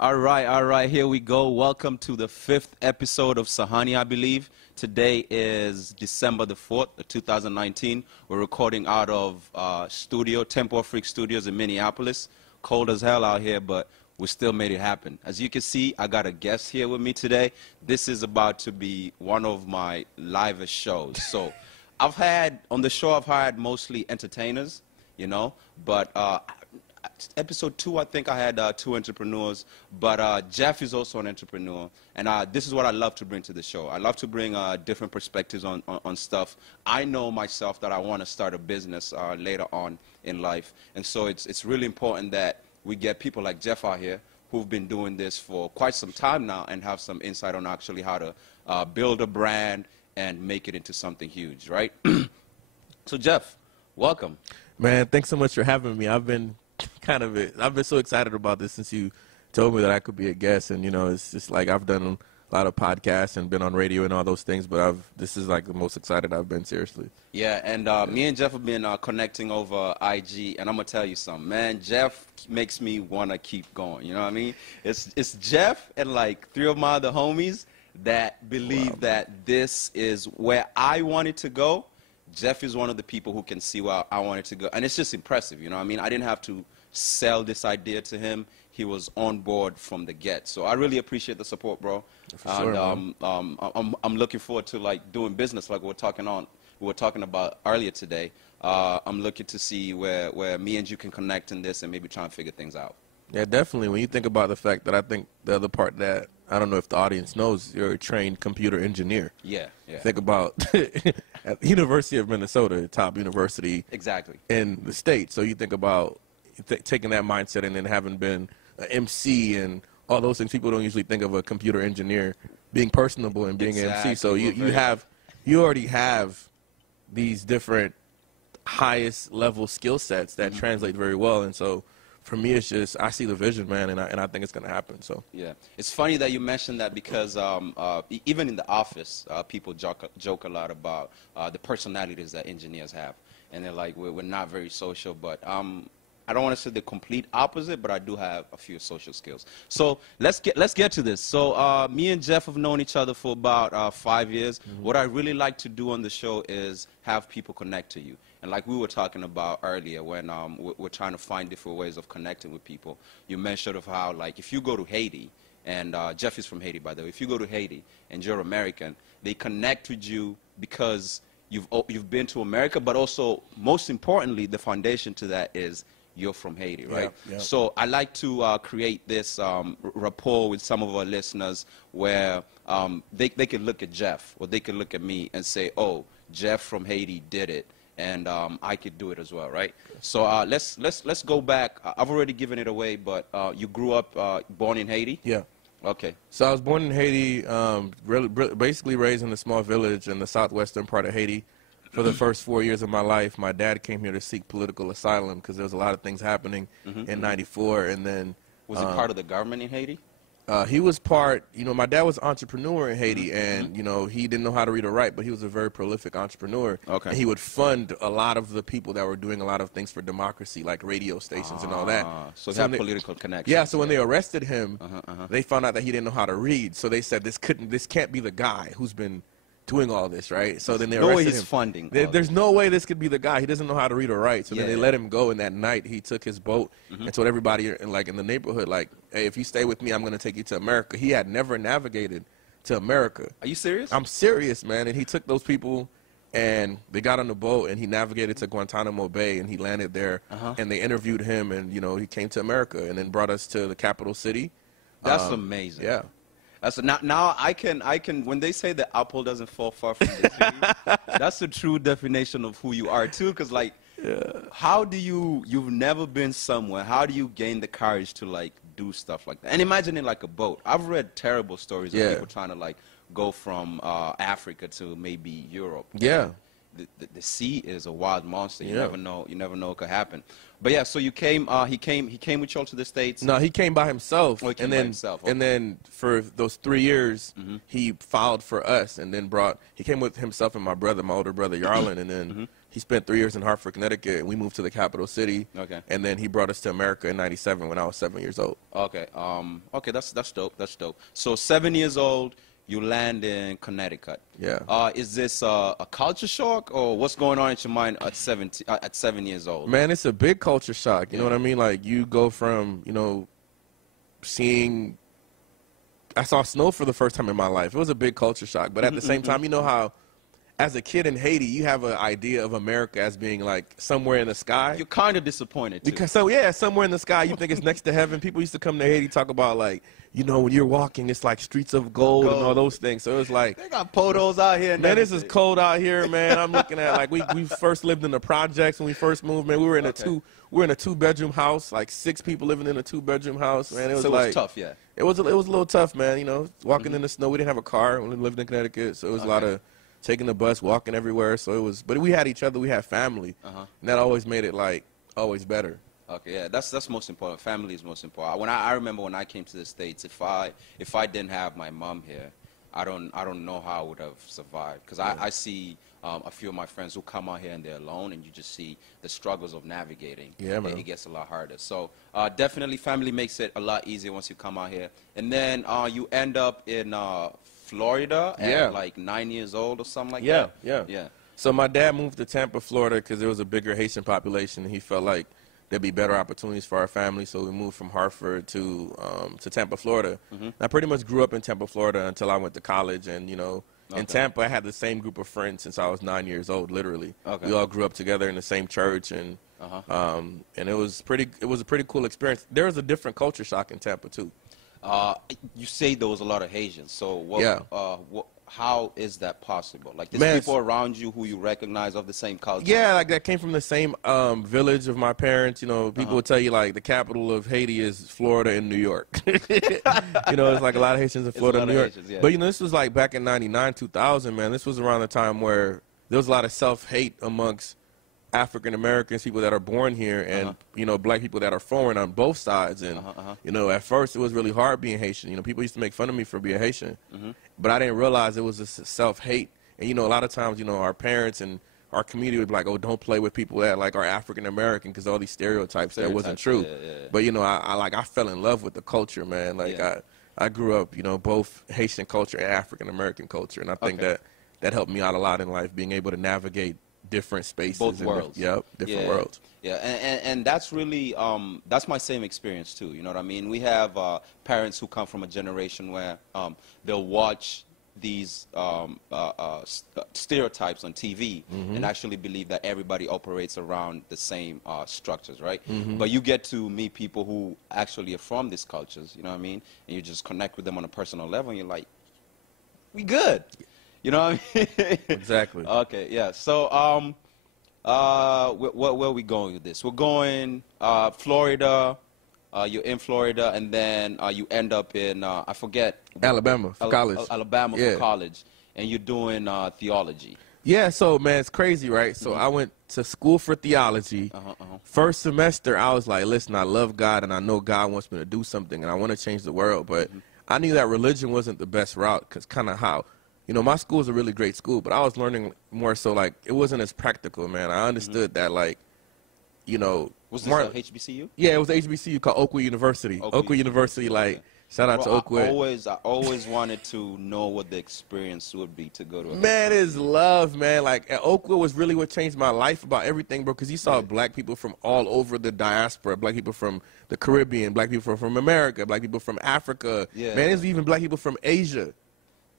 All right, here we go. Welcome to the 5th episode of Sahani, I believe. Today is December the 4th, 2019. We're recording out of Tempo Freak Studios in Minneapolis. Cold as hell out here, but we still made it happen. As you can see, I got a guest here with me today. This is about to be one of my livest shows. So I've had mostly entertainers, but episode 2, I think I had 2 entrepreneurs, but Jeff is also an entrepreneur, and this is what I love to bring to the show. I love to bring different perspectives on stuff. I know myself that I want to start a business later on in life, and so it's really important that we get people like Jeff out here who've been doing this for quite some time now and have some insight on actually how to build a brand and make it into something huge, right? So Jeff, welcome. Man, thanks so much for having me. I've been so excited about this since you told me that I could be a guest, and it's just like I've done a lot of podcasts and been on radio and all those things, but this is like the most excited I've been, seriously. Yeah, and me and Jeff have been connecting over IG, and I'm gonna tell you something, man. Jeff makes me wanna keep going. You know what I mean? It's Jeff and like 3 of my other homies that believe that this is where I wanted to go. Jeff is one of the people who can see where I wanted to go, and it's just impressive, you know what I mean? I didn't have to sell this idea to him. He was on board from the get, so I really appreciate the support, bro. For sure, and I'm looking forward to like doing business like we were talking about earlier today. I'm looking to see where me and you can connect in this and maybe try and figure things out. Yeah, definitely. When you think about the fact that I think the other part that I don't know if the audience knows, you're a trained computer engineer. Yeah. Think about at the University of Minnesota, top university in the state. So you think about taking that mindset and then having been an MC and all those things. People don't usually think of a computer engineer being personable and being an MC. So you already have these different highest level skill sets that translate very well. And so for me, it's just I see the vision, man, and I think it's going to happen. So yeah, it's funny that you mentioned that because even in the office, people joke a lot about the personalities that engineers have, and they're like, we're not very social, but I don't want to say the complete opposite, but I do have a few social skills. So let's get to this. So me and Jeff have known each other for about 5 years. Mm-hmm. What I really like to do on the show is have people connect to you. And like we were talking about earlier when we're trying to find different ways of connecting with people, you mentioned of how like if you go to Haiti, and Jeff is from Haiti, by the way, if you go to Haiti and you're American, they connect with you because you've been to America, but also most importantly, the foundation to that is you're from Haiti, right? Yeah. So I like to create this rapport with some of our listeners where they can look at Jeff or they can look at me and say, oh, Jeff from Haiti did it, and I could do it as well, right? So let's go back. I've already given it away, but you grew up born in Haiti? Yeah. Okay. So I was born in Haiti, basically raised in a small village in the southwestern part of Haiti. For the first 4 years of my life, my dad came here to seek political asylum because there was a lot of things happening in '94, and then was he part of the government in Haiti? He was part. My dad was an entrepreneur in Haiti, and he didn't know how to read or write, but he was a very prolific entrepreneur. Okay. And he would fund a lot of the people that were doing a lot of things for democracy, like radio stations and all that. So he had political connections. Yeah. So when they arrested him, they found out that he didn't know how to read. So they said this can't be the guy who's been doing all this, right? So then they arrested him. No way he's funding. There's no way this could be the guy. He doesn't know how to read or write. So then they let him go, and that night he took his boat and told everybody in the neighborhood, like, hey, if you stay with me, I'm going to take you to America. He had never navigated to America. Are you serious? I'm serious, man. And he took those people, and they got on the boat, and he navigated to Guantanamo Bay, and he landed there, and they interviewed him, and, he came to America and then brought us to the capital city. That's amazing. Yeah. Now I can when they say the apple doesn't fall far from the tree, that's the true definition of who you are too. Because like, how do you've never been somewhere? How do you gain the courage to like do stuff like that? And imagine it like a boat. I've read terrible stories of people trying to like go from Africa to maybe Europe. Yeah. the sea is a wild monster. You never know. You never know what could happen. But yeah, so you came. He came with you all to the States. No, he came by himself. Oh, he came by himself. Okay. And then for those 3 years, he filed for us, and then he came with himself and my brother, my older brother Yarlin, and then he spent 3 years in Hartford, Connecticut, and we moved to the capital city. Okay. And then he brought us to America in '97 when I was 7 years old. Okay. Okay, that's dope. That's dope. So 7 years old. You land in Connecticut. Yeah. Is this a culture shock, or what's going on in your mind at 7 years old? Man, it's a big culture shock. You know what I mean? Like, you go from, seeing... I saw snow for the first time in my life. It was a big culture shock. But at the same time, you know how, as a kid in Haiti, you have an idea of America as being, like, somewhere in the sky. You're kind of disappointed, too. Because, somewhere in the sky, you think it's next to heaven. People used to come to Haiti, talk about, like, when you're walking, it's like streets of gold and all those things. So it was like... They got podos out here. Man, this is cold out here, man. I'm looking at, like, we first lived in the projects when we first moved, man. We were in a two-bedroom house, like 6 people living in a 2-bedroom house, man. It was tough, yeah. It was a little tough, man, walking in the snow. We didn't have a car when we lived in Connecticut, so it was a lot of taking the bus, walking everywhere. So it was, but we had each other, we had family, and that always made it, like, always better. Okay, yeah, that's most important. Family is most important. I remember when I came to the States, if I didn't have my mom here, I don't know how I would have survived. Because I see a few of my friends who come out here and they're alone, and you just see the struggles of navigating. Yeah, man. It gets a lot harder. So definitely, family makes it a lot easier once you come out here. And then you end up in Florida at like 9 years old or something like that. Yeah. So my dad moved to Tampa, Florida, because there was a bigger Haitian population, and he felt like there'd be better opportunities for our family, so we moved from Hartford to Tampa, Florida. I pretty much grew up in Tampa, Florida until I went to college, and in Tampa I had the same group of friends since I was 9 years old, literally. We all grew up together in the same church, and it was a pretty cool experience. There was a different culture shock in Tampa too. You say there was a lot of Haitians, so how is that possible? Like, there's people around you who you recognize of the same culture? Yeah, like, that came from the same village of my parents. People would tell you, like, the capital of Haiti is Florida and New York. There's, like, a lot of Haitians in Florida and New York. Haitians, yeah. But, this was, like, back in 99, 2000, man. This was around the time where there was a lot of self-hate amongst African Americans, people that are born here, and black people that are foreign on both sides. And at first it was really hard being Haitian. People used to make fun of me for being Haitian, but I didn't realize it was a self-hate. And a lot of times, our parents and our community would be like, "Oh, don't play with people that like are African American," because all these stereotypes that wasn't true. But I fell in love with the culture, man. Like I grew up, both Haitian culture and African American culture, and I think that helped me out a lot in life, being able to navigate different spaces. Both worlds. Different worlds. Yeah, and that's really, that's my same experience too, you know what I mean? We have parents who come from a generation where they'll watch these stereotypes on TV and actually believe that everybody operates around the same structures, right? But you get to meet people who actually are from these cultures, you know what I mean? And you just connect with them on a personal level, and you're like, we good. You know what I mean? Exactly. Okay, yeah. So, where are we going with this? We're going Florida. You're in Florida, and then you end up in, I forget. Alabama for college. Alabama for college. And you're doing theology. Yeah, so, man, it's crazy, right? So I went to school for theology. First semester, I was like, listen, I love God, and I know God wants me to do something, and I want to change the world. But I knew that religion wasn't the best route, because kind of how... my school is a really great school, but I was learning more so, like, it wasn't as practical, man. I understood that, like, Was this a HBCU? Yeah, it was a HBCU called Aguy University. Aguy University, like, shout out to Aguy. I always wanted to know what the experience would be to go to a Man, it's love, man. Like, at Aguy was really what changed my life about everything, bro, because you saw black people from all over the diaspora, black people from the Caribbean, black people from America, black people from Africa. Man, there's even black people from Asia.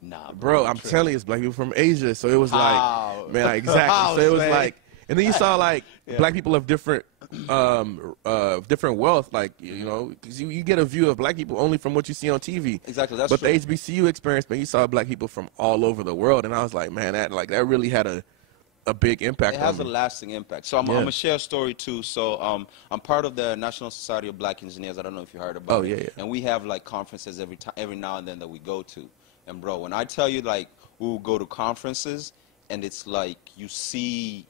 Nah, bro, I'm telling you, it's black people from Asia. So it was like, man, like, exactly. So it was like, and then you saw like black people of different wealth, like because you get a view of black people only from what you see on TV. Exactly, that's but true. the HBCU experience, man, you saw black people from all over the world, and I was like, man, that really had a big impact. It has a lasting impact. So I'm gonna share a story too. So I'm part of the National Society of Black Engineers. I don't know if you heard about it. Yeah. And we have like conferences every now and then that we go to. And bro, when I tell you, like, we will go to conferences, and it's like you see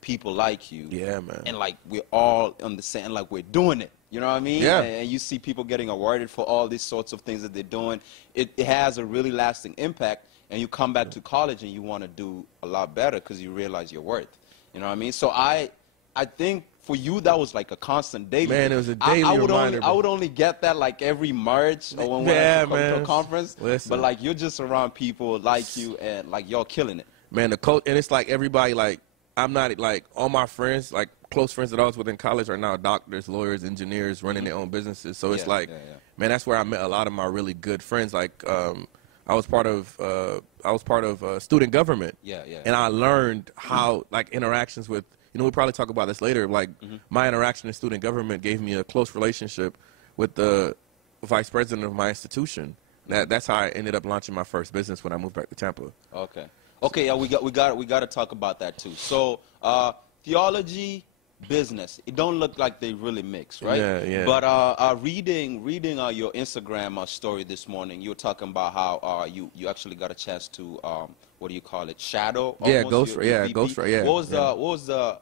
people like you. Yeah, man. And like we're all on the same, like we're doing it. You know what I mean? Yeah. And you see people getting awarded for all these sorts of things that they're doing. It has a really lasting impact. And you come back to college and you want to do a lot better because you realize your worth. You know what I mean? So I think for you that was like a constant daily. Man, it was a daily reminder. I would only get that like every March or when we're to a conference. Listen. But like you're just around people like you and like y'all killing it. Man, the coach, and it's like everybody, like I'm not like all my friends, like close friends that I was with in college are now doctors, lawyers, engineers, running their own businesses. So it's like, man, that's where I met a lot of my really good friends. Like I was part of student government. And I learned how like interactions with, we'll probably talk about this later. Like my interaction in student government gave me a close relationship with the vice president of my institution. That's how I ended up launching my first business when I moved back to Tampa. Okay, yeah, we got to talk about that too. So theology, business, it don't look like they really mix, right? Yeah. But reading your Instagram story this morning, you were talking about how you actually got a chance to what do you call it, shadow? Yeah, ghostwrite. Yeah. What was the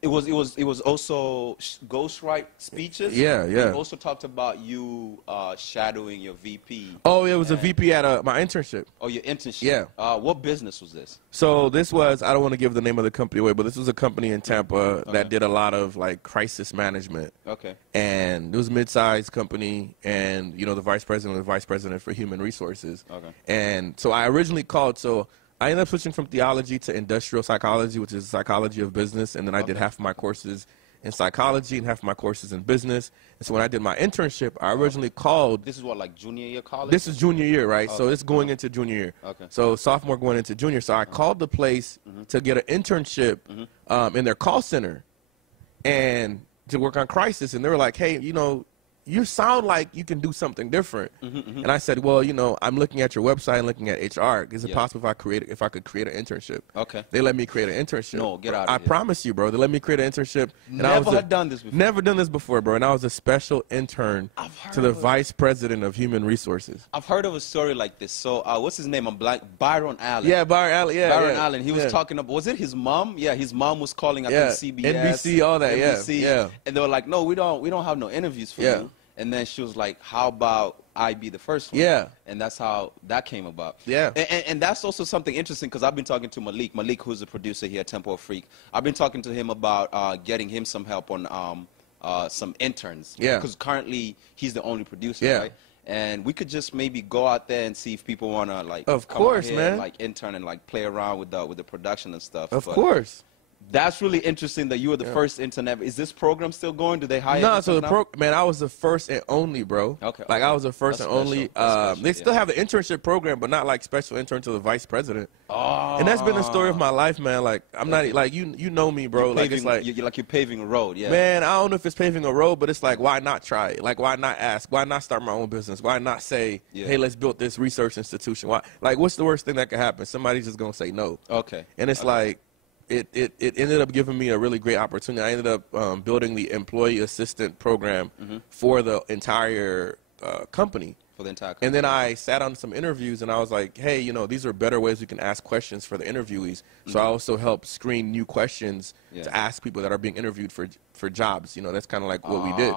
it was also ghostwrite speeches. Yeah. You also talked about you shadowing your VP. Oh, it was a VP at my internship. Oh, your internship. Yeah. What business was this? So this was, I don't want to give the name of the company away, but this was a company in Tampa that did a lot of like crisis management. Okay. And it was a mid-sized company, and the vice president was the vice president for human resources. Okay. And so I originally called. So I ended up switching from theology to industrial psychology, which is psychology of business, and then I did half of my courses in psychology and half of my courses in business. And so when I did my internship, I originally called. This is what, like junior year college? This is junior year, right? So it's going into junior year. Okay. So sophomore going into junior. So I called the place to get an internship in their call center and to work on crisis. And they were like, hey, you sound like you can do something different. And I said, well, I'm looking at your website and looking at HR. Is it possible if I could create an internship? Okay. They let me create an internship. No, get out of I here. promise you, bro. They let me create an internship. And Never had done this before. Never done this before, bro. And I was a special intern to the vice president of human resources. I've heard of a story like this. So what's his name? I'm blank. Byron Allen. Yeah, Byron Allen. Yeah, Byron Allen. He was talking about, was it his mom? Yeah, his mom was calling, I think, CBS. NBC, all that, NBC, yeah. And they were like, no, we don't have no interviews for you. And then she was like, how about I be the first one? Yeah. And that's how that came about. Yeah. And that's also something interesting because I've been talking to Malik, who's a producer here at Temple of Freak. I've been talking to him about getting him some help on some interns. Yeah. Because currently he's the only producer, Yeah. right? And we could just maybe go out there and see if people want to like of come course, out here man. and like intern and like play around with the production and stuff. Of course. That's really interesting that you were the first intern ever. Is this program still going? Do they hire? No, so man, I was the first and only, bro. Okay. Like I was the first and only. They still have the internship program, but not like special intern to the vice president. Oh. And that's been the story of my life, man. Like I'm not like you know me, bro. Like it's like you're paving a road, yeah. Man, I don't know if it's paving a road, but it's like why not try it? Like why not ask? Why not start my own business? Why not say, hey, let's build this research institution? Why? Like what's the worst thing that could happen? Somebody's just gonna say no. Okay. And it's like. It ended up giving me a really great opportunity. I ended up building the employee assistant program for the entire company. For the entire company. And then I sat on some interviews and I was like, hey, these are better ways we can ask questions for the interviewees. So I also help screen new questions to ask people that are being interviewed for jobs. That's kind of like what we did.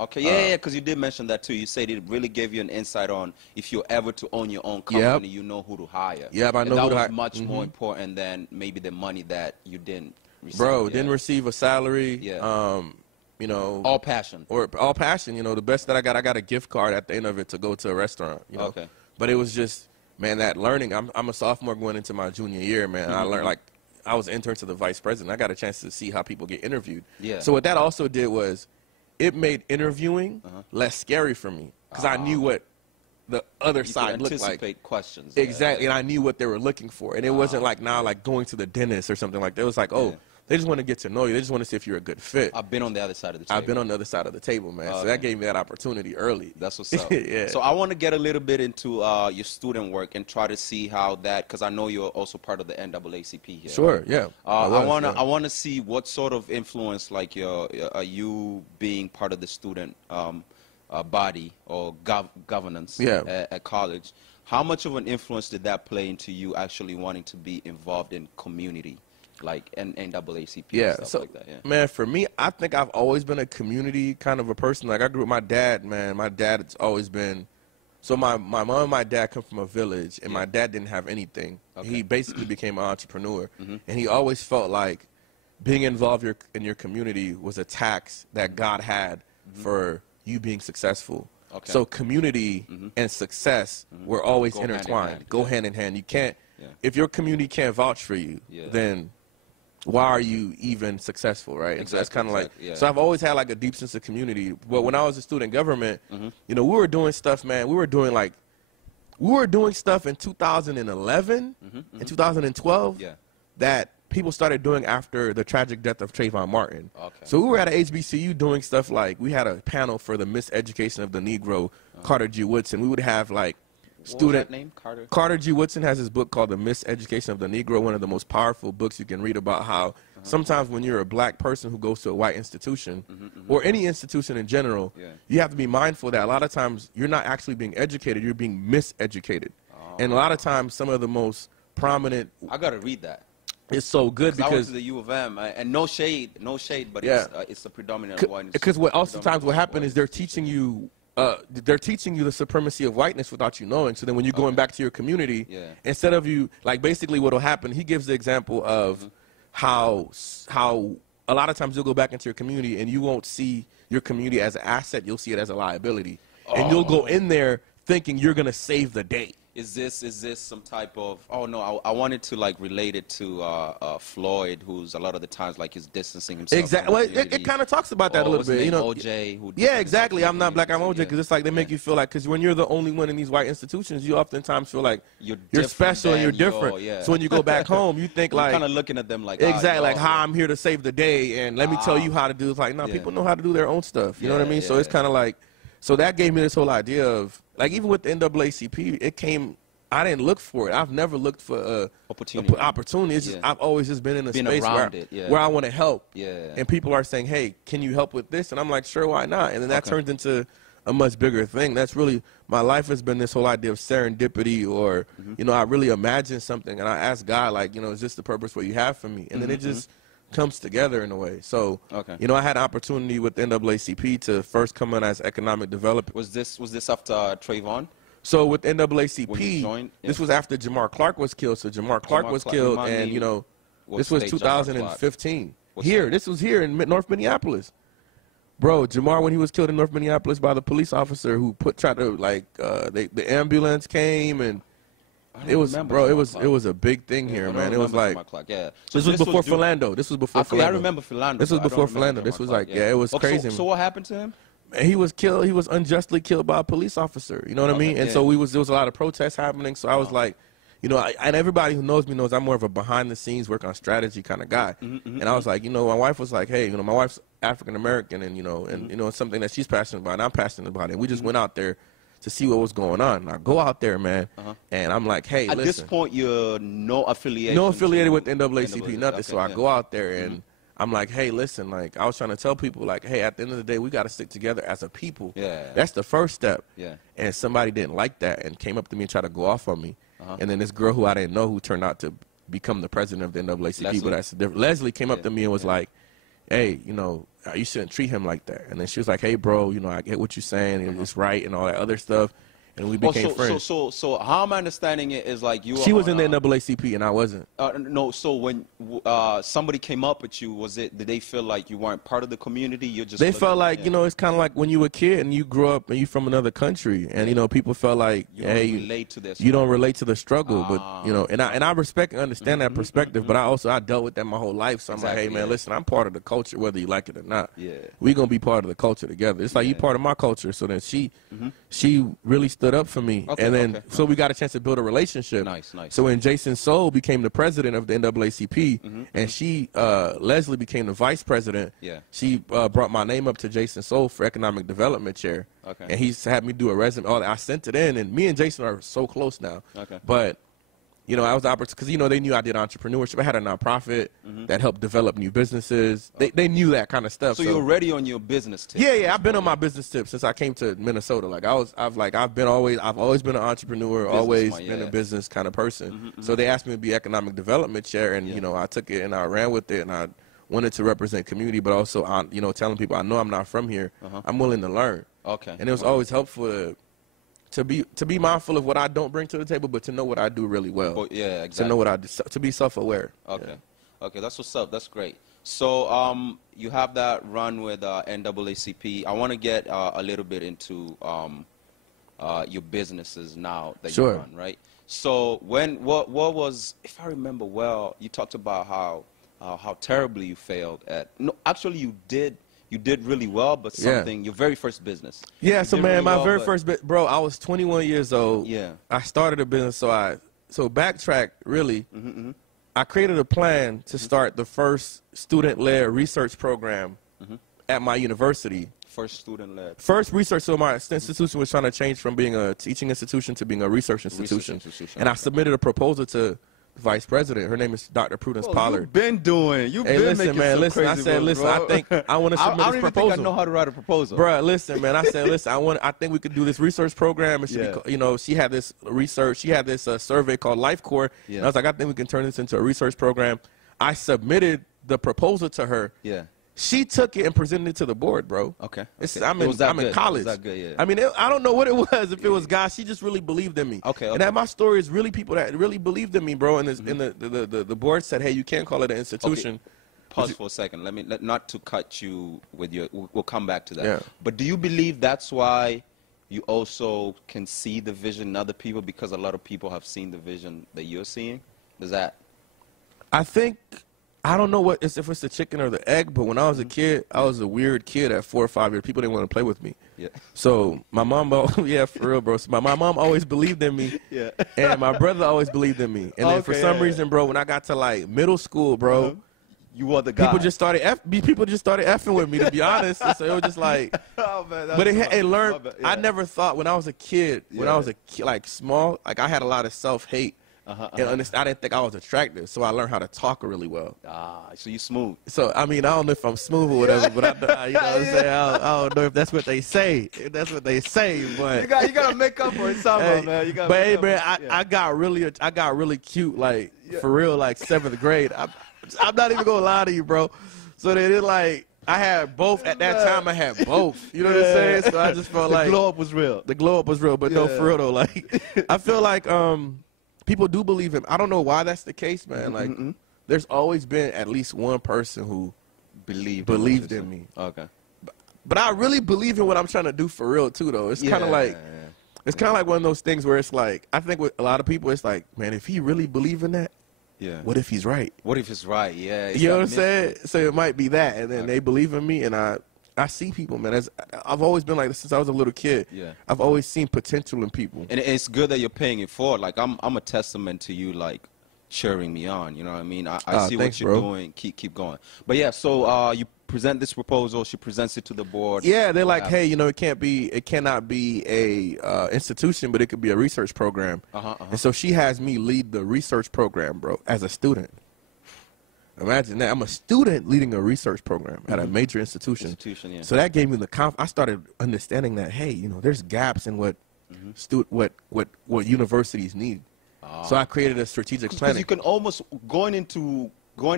Okay, yeah, because you did mention that too. You said it really gave you an insight on if you're ever to own your own company, you know who to hire. Yep, I know who to hire. That was much more important than maybe the money that you didn't receive. Bro, didn't receive a salary. Yeah. All passion. Or all passion. The best that I got a gift card at the end of it to go to a restaurant. Okay. But it was just, man, that learning. I'm a sophomore going into my junior year, man. I learned like. I was intern to the vice president. I got a chance to see how people get interviewed. Yeah. So what that also did was it made interviewing less scary for me because I knew what the other side looked like. Anticipate questions. Exactly. And I knew what they were looking for. And it wasn't like now like going to the dentist or something like that. It was like, they just want to get to know you. They just want to see if you're a good fit. I've been on the other side of the table. I've been on the other side of the table, man. So that gave me that opportunity early. That's what's up. Yeah. So I want to get a little bit into your student work and try to see how that, because I know you're also part of the NAACP here. Sure, right? yeah. I want to see what sort of influence, like you being part of the student body or governance at college. How much of an influence did that play into you actually wanting to be involved in community, like NAACP and stuff like that? Yeah. Man, for me, I think I've always been a community kind of a person. Like I grew up with my dad, man. My dad's always been. So my mom and my dad come from a village, and my dad didn't have anything. Okay. He basically became an entrepreneur, and he always felt like being involved in your community was a tax that God had for you being successful. Okay. So community and success were always intertwined. Go hand in hand. You can't, if your community can't vouch for you, then why are you even successful, right? And so that's kind of like, so I've always had like a deep sense of community. But when I was a student government, you know, we were doing stuff, man. We were doing stuff in 2011 and 2012 that people started doing after the tragic death of Trayvon Martin. Okay. So we were at a HBCU doing stuff like, we had a panel for the miseducation of the Negro, Carter G. Woodson. We would have like student. What was that name? Carter G. Woodson has his book called The Miseducation of the Negro, one of the most powerful books you can read about how sometimes when you're a black person who goes to a white institution or any institution in general, you have to be mindful that a lot of times you're not actually being educated, you're being miseducated. And a lot of times some of the most prominent. I got to read that. It's so good because I went to the U of M, and no shade, but it's the predominant whiteness. Because what happened is they're teaching you the supremacy of whiteness without you knowing. So then when you're going back to your community, instead of you, like basically what will happen, he gives the example of how a lot of times you'll go back into your community and you won't see your community as an asset, you'll see it as a liability. And you'll go in there thinking you're going to save the day. Is this some type of, oh no, I wanted to like relate it to Floyd, who's a lot of the times like he's distancing himself. Exactly. Well, it kind of talks about that a little bit. You know, OJ. Exactly. I'm not black, I'm OJ, because it's like they make you feel like, because when you're the only one in these white institutions, you oftentimes feel like you're special and you're different. So when you go back home, you think like, kind of looking at them like, exactly, like how I'm here to save the day and let me tell you how to do it. It's like, no, people know how to do their own stuff. You know what I mean? So it's kind of like, so that gave me this whole idea of, like, even with the NAACP, it came, I didn't look for it. I've never looked for opportunity. It's just, I've always just been in a space where I want to help. And people are saying, hey, can you help with this? And I'm like, sure, why not? And then that turns into a much bigger thing. That's really, my life has been this whole idea of serendipity, or, you know, I really imagine something and I ask God, like, you know, is this the purpose what you have for me? And then it just comes together in a way. So, you know, I had an opportunity with the NAACP to first come in as economic development. Was this after Trayvon? So with NAACP, this was after Jamar Clark was killed. So Jamar Clark was killed, and, you know, this was 2015. This was here in North Minneapolis. Bro, Jamar, when he was killed in North Minneapolis by the police officer who tried to, like, the ambulance came, and it was, bro, it was a big thing here, man. It was like, So this was before Philando. This was before Philando. I remember Philando. This was before Philando. This was like, it was crazy. So what happened to him? And he was killed. He was unjustly killed by a police officer. You know what I mean? And so there was a lot of protests happening. So I was like, you know, and everybody who knows me knows I'm more of a behind the scenes, work on strategy kind of guy. And I was like, you know, my wife was like, hey, you know, my wife's African American, and you know, it's something that she's passionate about, and I'm passionate about it. And we just went out there to see what was going on. And I go out there, man, and I'm like, hey, listen. At this point, you're no affiliated with NAACP, nothing. Okay, so I go out there and I'm like, hey, listen, like, I was trying to tell people, like, hey, at the end of the day, we got to stick together as a people. That's the first step. And somebody didn't like that and came up to me and tried to go off on me. And then this girl who I didn't know, who turned out to become the president of the NAACP, but that's different. Leslie came up to me and was like, hey, you know, you shouldn't treat him like that. And then she was like, hey, bro, you know, I get what you're saying, and it's right, and all that other stuff. And we became friends. So how am I understanding it is like you were She was in the NAACP and I wasn't. No, so when somebody came up with you, did they feel like you weren't part of the community? They felt like, you know, it's kind of like when you were a kid and you grew up and you from another country, and, you know, people felt like, hey, you don't relate to the struggle. But, you know, and I respect and understand that perspective, but I dealt with that my whole life. So I'm like, hey, man, listen, I'm part of the culture, whether you like it or not. We're going to be part of the culture together. It's like you part of my culture. So then she really stood up for me, and then so we got a chance to build a relationship. Nice. So when Jason Soul became the president of the NAACP, and Leslie became the vice president, she brought my name up to Jason Soul for economic development chair, and he had me do a resume. I sent it in, and me and Jason are so close now. But You know, I was because they knew I did entrepreneurship. I had a nonprofit that helped develop new businesses. They knew that kind of stuff. So you're already on your business tip. Yeah, I've been on my business tip since I came to Minnesota. Like I've always been an entrepreneur, always been a business kind of person. So they asked me to be economic development chair, and you know, I took it and I ran with it, and I wanted to represent community, but also you know, telling people I know I'm not from here. I'm willing to learn. Okay. And it was always helpful to be mindful of what I don't bring to the table, but to know what I do really well. Oh, yeah, exactly. To know what I do, to be self-aware. Okay. Yeah. Okay, that's what's up. That's great. So you have that run with NAACP. I want to get a little bit into your businesses now that you run, right? So what was, if I remember well, you talked about how terribly you failed at. No, actually you did really well, but your very first business. Yeah, so man, my very first bro, I was 21 years old. Yeah. I started a business, so backtrack really. I created a plan to start the first student-led research program at my university. First student-led. First research, so my institution was trying to change from being a teaching institution to being a research institution. And I submitted a proposal to Vice President. Her name is Dr. Prudence Pollard. You've been listen, man, listen. I said, listen, I think I want to submit this proposal. I don't even think I know how to write a proposal. Bruh, listen, man. I said, listen, I think we could do this research program. It should be, you know, she had this research. She had this survey called Life Core. And I was like, I think we can turn this into a research program. I submitted the proposal to her. Yeah. She took it and presented it to the board, bro. Okay. I'm in college. Was that good? Yeah. I mean, I don't know what it was. If it was God, she just really believed in me. Okay. And that my story is really people that really believed in me, bro. And the board said, hey, you can't call it an institution. Okay. Pause for a second. Not to cut you with your. We'll come back to that. Yeah. But do you believe that's why you also can see the vision in other people, because a lot of people have seen the vision that you're seeing? Does that? I think. I don't know if it's the chicken or the egg, but when I was a kid, I was a weird kid at 4 or 5 years. People didn't want to play with me. Yeah. So my mom, yeah, for real, bro. So my mom always believed in me. Yeah. And my brother always believed in me. And then for some reason, bro, when I got to like middle school, bro, you were the guy. People just started effing with me, to be honest. So it was just like, oh, man, but it learned. Yeah. I never thought when I was a kid, like small, like I had a lot of self-hate. And I didn't think I was attractive, so I learned how to talk really well. So you smooth. So, I mean, I don't know if I'm smooth or whatever, but you know what I'm saying? I don't know if that's what they say. If that's what they say, but you gotta make up for it somehow, man. You gotta but hey, man, I got really cute, like for real, like 7th grade. I'm not even gonna lie to you, bro. So they did like. I had both at that time. I had both. You know what I'm saying? So I just felt like the glow up was real. The glow up was real, but no, for real though. Like I feel like people do believe him. I don't know why that's the case, man. Like, there's always been at least one person who believed in me. Okay. But I really believe in what I'm trying to do for real, too, though. It's kind of like, it's kind of like one of those things where it's like, I think with a lot of people, it's like, man, if he really believe in that, what if he's right? What if it's right? Yeah. You know what I'm saying? So it might be that, and then they believe in me, and I see people, man. I've always been like this since I was a little kid. Yeah. I've always seen potential in people. And it's good that you're paying it forward. Like, I'm a testament to you, like, cheering me on. You know what I mean? I see what you're doing. Keep going. But, yeah, so you present this proposal. She presents it to the board. Yeah, they're like, hey, you know, it cannot be a institution, but it could be a research program. And so she has me lead the research program, bro, as a student. Imagine that. I'm a student leading a research program at a major institution. So that gave me the confidence. I started understanding that, hey, you know, there's gaps in what universities need. So I created a strategic plan. Because you can almost going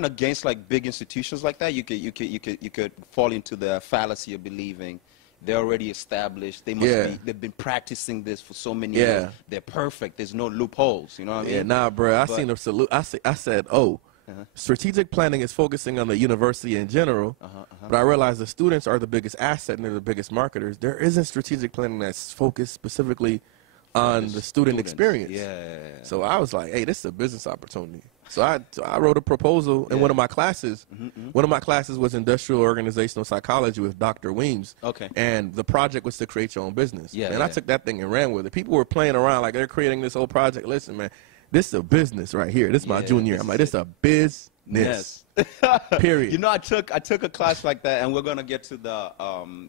against like big institutions like that. You could fall into the fallacy of believing they're already established. They must be. They've been practicing this for so many years. They're perfect. There's no loopholes. You know what I mean? Yeah, nah, bro. I seen a salute. I said, oh. Strategic planning is focusing on the university in general, but I realize the students are the biggest asset and they're the biggest marketers. There isn't strategic planning that's focused specifically on the student experience. So I was like, hey, this is a business opportunity. So I wrote a proposal in one of my classes. One of my classes was industrial organizational psychology with Dr. Weems. Okay. And the project was to create your own business. And I took that thing and ran with it. People were playing around like they're creating this whole project. Listen, man. This is a business right here. This is my junior year. I'm like, this is a business. Period. You know, I took a class like that, and we're gonna get to the.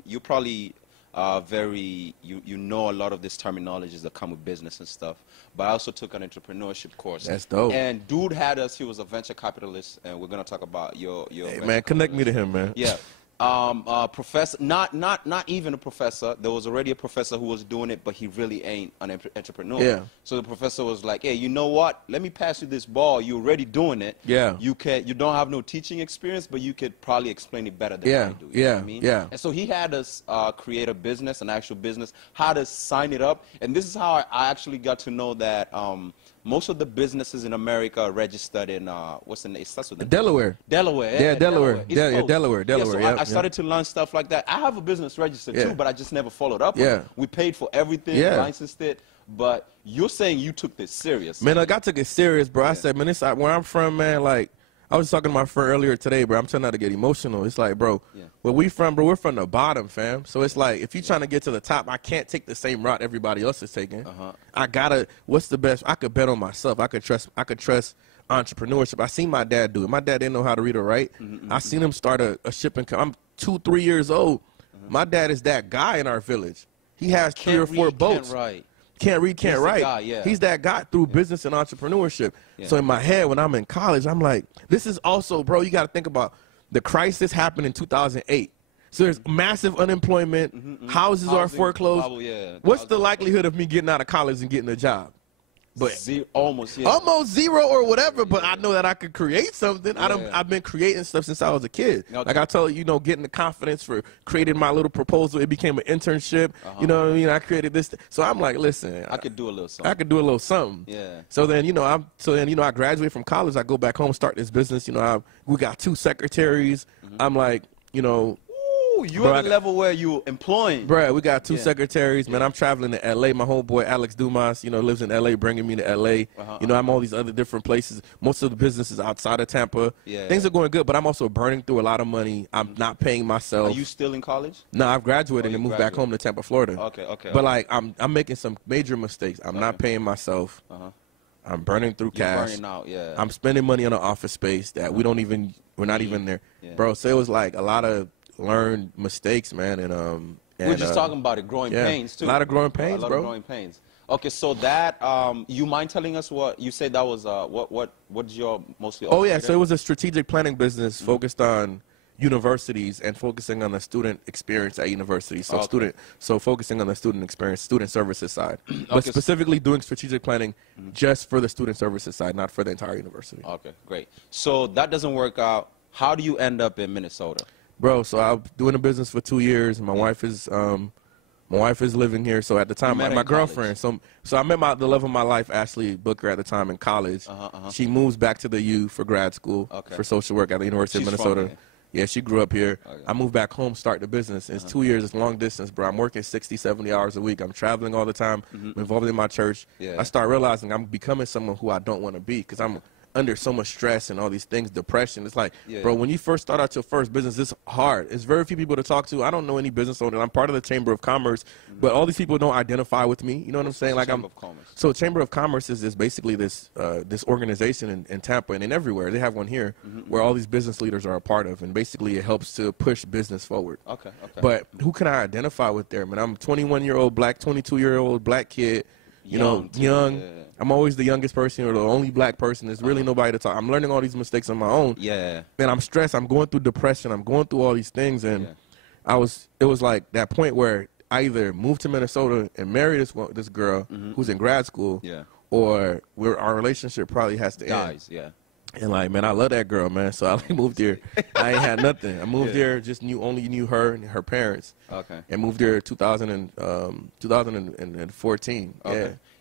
You probably you know a lot of these terminologies that come with business and stuff. But I also took an entrepreneurship course. That's dope. And dude had us. He was a venture capitalist, and we're gonna talk about your. Hey man, connect me to him, man. Yeah. Professor, not even a professor. There was already a professor who was doing it, but he really ain't an entrepreneur. Yeah. So the professor was like, "Hey, you know what? Let me pass you this ball. You're already doing it. Yeah. You don't have no teaching experience, but you could probably explain it better than I do. You know what I mean? Yeah. And so he had us create a business, an actual business, how to sign it up, and this is how I actually got to know that. Most of the businesses in America are registered in what's the name? It starts with the Delaware. Delaware. Yeah, Delaware. Delaware. Delaware. So I started to learn stuff like that. I have a business registered too, but I just never followed up on it. We paid for everything, licensed it. But you're saying you took this serious. Man, like I took it serious, bro. I said, man, it's like where I'm from, man, like I was talking to my friend earlier today, bro. I'm trying not to get emotional. It's like, bro, where we from, bro, we're from the bottom, fam. So it's like, if you're trying to get to the top, I can't take the same route everybody else is taking. I gotta, what's the best? I could bet on myself. I could trust entrepreneurship. I seen my dad do it. My dad didn't know how to read or write. I seen him start a shipping company. I'm 2-3 years old. My dad is that guy in our village. He has 3 or 4 boats. Can't read, can't write. He's that guy through business and entrepreneurship. So in my head, when I'm in college, I'm like, this is also, bro, you got to think about the crisis happened in 2008. So there's massive unemployment. Houses are foreclosed. What's the likelihood of me getting out of college and getting a job? But almost zero or whatever. But I know that I could create something. I've been creating stuff since I was a kid. Like I told you, getting the confidence for creating my little proposal. It became an internship. You know what I mean? I created this. So I'm like, listen, I could do a little something. I could do a little something. Yeah. So then, I graduate from college. I go back home, start this business. We got 2 secretaries. I'm like, you're at the level where you're employing. Bro, we got 2 secretaries, man. I'm traveling to L.A. My homeboy, Alex Dumas, lives in L.A., bringing me to L.A. I'm all these other different places. Most of the businesses outside of Tampa. Things are going good, but I'm also burning through a lot of money. I'm not paying myself. Are you still in college? No, I've graduated and moved back home to Tampa, Florida. Okay. But, like, I'm making some major mistakes. I'm not paying myself. I'm burning through cash. Burning out, I'm spending money on an office space that we're not even there. Bro, so it was, like, a lot of learned mistakes, man, and we're just talking about it, growing pains too. A lot of growing pains, bro. A lot of growing pains. Okay, so that you mind telling us what you said that was what's your mostly? Oh yeah, so it was a strategic planning business focused on universities and focusing on the student experience at universities. So focusing on the student experience, student services side, but specifically doing strategic planning just for the student services side, not for the entire university. Okay, great. So that doesn't work out. How do you end up in Minnesota? Bro, so I was doing a business for 2 years. My wife is living here. So at the time, my girlfriend. So I met the love of my life, Ashley Booker, at the time in college. She moves back to the U for grad school for social work at the University of Minnesota. Yeah, she grew up here. I moved back home, start the business. It's 2 years. It's long distance, bro. I'm working 60, 70 hours a week. I'm traveling all the time. I'm involved in my church. I start realizing I'm becoming someone who I don't want to be because I'm under so much stress and all these things, depression. It's like, bro, when you first start out your first business, it's hard. It's very few people to talk to. I don't know any business owners. I'm part of the Chamber of Commerce, but all these people don't identify with me. You know what I'm saying? Like Chamber of Commerce. So Chamber of Commerce is basically this this organization in Tampa and in everywhere. They have one here where all these business leaders are a part of, and basically it helps to push business forward. Okay. But who can I identify with there, man? I'm a 21-year-old black, 22-year-old black kid. Young. I'm always the youngest person or the only black person. There's really nobody to talk. I'm learning all these mistakes on my own. And I'm stressed. I'm going through depression. I'm going through all these things. And it was like that point where I either moved to Minnesota and marry this girl who's in grad school or our relationship probably has to end. And like, man, I love that girl, man. So I moved here. I ain't had nothing. I moved here, only knew her and her parents. And moved here 2014.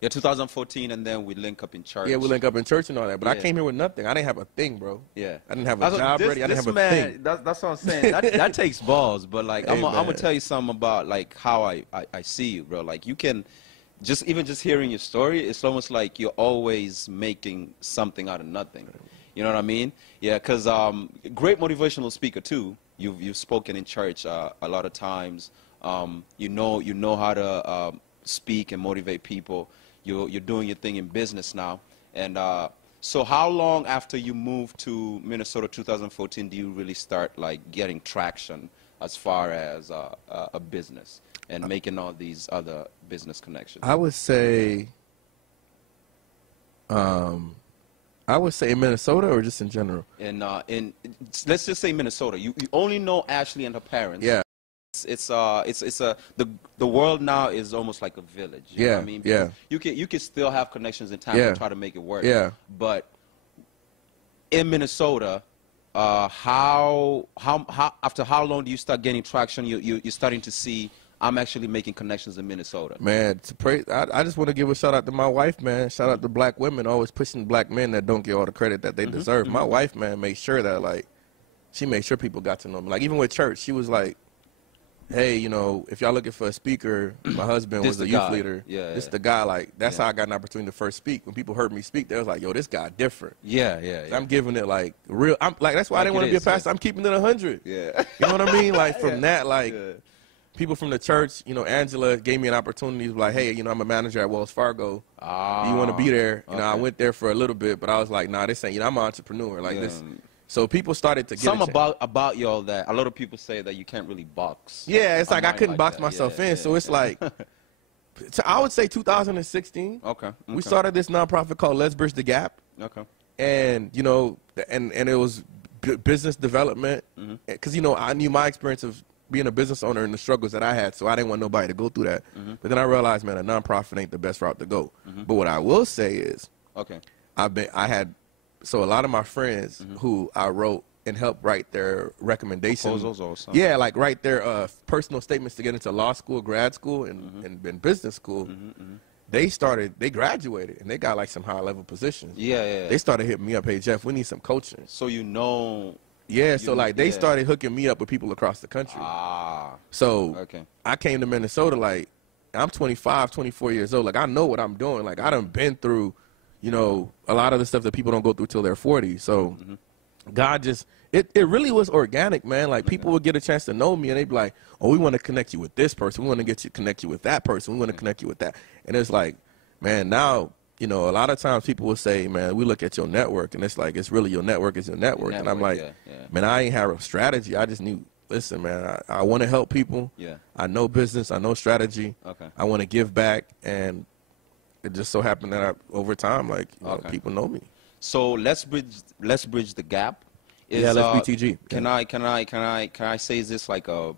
Yeah, 2014, and then we link up in church. Yeah, we link up in church and all that. But I came here with nothing. I didn't have a thing, bro. Yeah. I didn't have a job ready. I didn't have a thing. That's what I'm saying. That takes balls. But like, I'm gonna tell you something about like how I see you, bro. Like you can. Even just hearing your story, it's almost like you're always making something out of nothing. You know what I mean? Yeah, because great motivational speaker too. You've spoken in church a lot of times. You know how to speak and motivate people. You're doing your thing in business now. And so how long after you moved to Minnesota 2014 do you really start like getting traction as far as a business? and making all these other business connections? I would say, in Minnesota or just in general. In let's just say Minnesota. You only know Ashley and her parents. Yeah. The world now is almost like a village. You know what I mean? Yeah. You can still have connections in town and try to make it work. Yeah. But in Minnesota, how after how long do you start getting traction? You're starting to see, I'm actually making connections in Minnesota. Man, I just want to give a shout out to my wife, man. Shout out to black women always pushing black men that don't get all the credit that they deserve. My wife, man, made sure that, like, she made sure people got to know me. Like, even with church, she was like, hey, you know, if y'all looking for a speaker, my husband was a youth leader. This the guy. Like, that's how I got an opportunity to first speak. When people heard me speak, they was like, yo, this guy different. I'm giving it, like, real. I'm like, that's why I didn't want to be a pastor. I'm keeping it 100. Yeah. You know what I mean? Like, from that, like, people from the church, you know, Angela gave me an opportunity to be like, hey, you know, I'm a manager at Wells Fargo. Do you want to be there? You know, I went there for a little bit, but I was like, nah, this ain't, you know, I'm an entrepreneur. Like, this. So people started to get some about y'all that a lot of people say that you can't really box. Yeah, it's like I couldn't box myself in. So it's like, I would say 2016. We started this nonprofit called Let's Bridge the Gap. And, you know, and it was business development. Because, you know, I knew my experience of being a business owner and the struggles that I had, so I didn't want nobody to go through that. But then I realized, man, a nonprofit ain't the best route to go. But what I will say is, so a lot of my friends who I wrote and helped write their recommendations. Yeah, like write their personal statements to get into law school, grad school, and business school. They graduated, and they got like some high-level positions. They started hitting me up, hey, Jeff, we need some coaching. So you know. Yeah, so like they started hooking me up with people across the country. So I came to Minnesota, like, I'm 25, 24 years old. Like, I know what I'm doing. Like, I done been through, you know, a lot of the stuff that people don't go through till they're 40. So God just, it really was organic, man. Like, people would get a chance to know me, and they'd be like, oh, we want to connect you with this person. We want to connect you with that person. We want to connect you with that. And it's like, man, now, you know, a lot of times people will say, man, we look at your network, and it's like, it's really your network is your network. And I'm like, man, I ain't have a strategy. I just knew, listen, man, I want to help people. I know business. I know strategy. I want to give back. And it just so happened that over time, like, you know, people know me. So let's bridge the gap. Let's BTG. Can I say, is this like a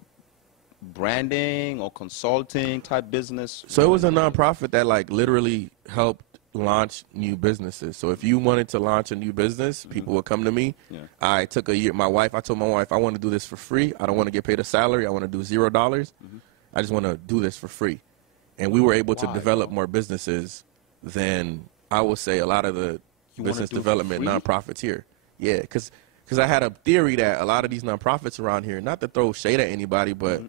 branding or consulting type business? So it was a nonprofit that, like, literally helped launch new businesses. So if you wanted to launch a new business, people would come to me. I took a year. I told my wife, I want to do this for free. I don't want to get paid a salary. I want to do $0. I just want to do this for free. And we were able to develop more businesses than, I would say, a lot of the business development nonprofits here. Yeah, because I had a theory that a lot of these nonprofits around here, not to throw shade at anybody, but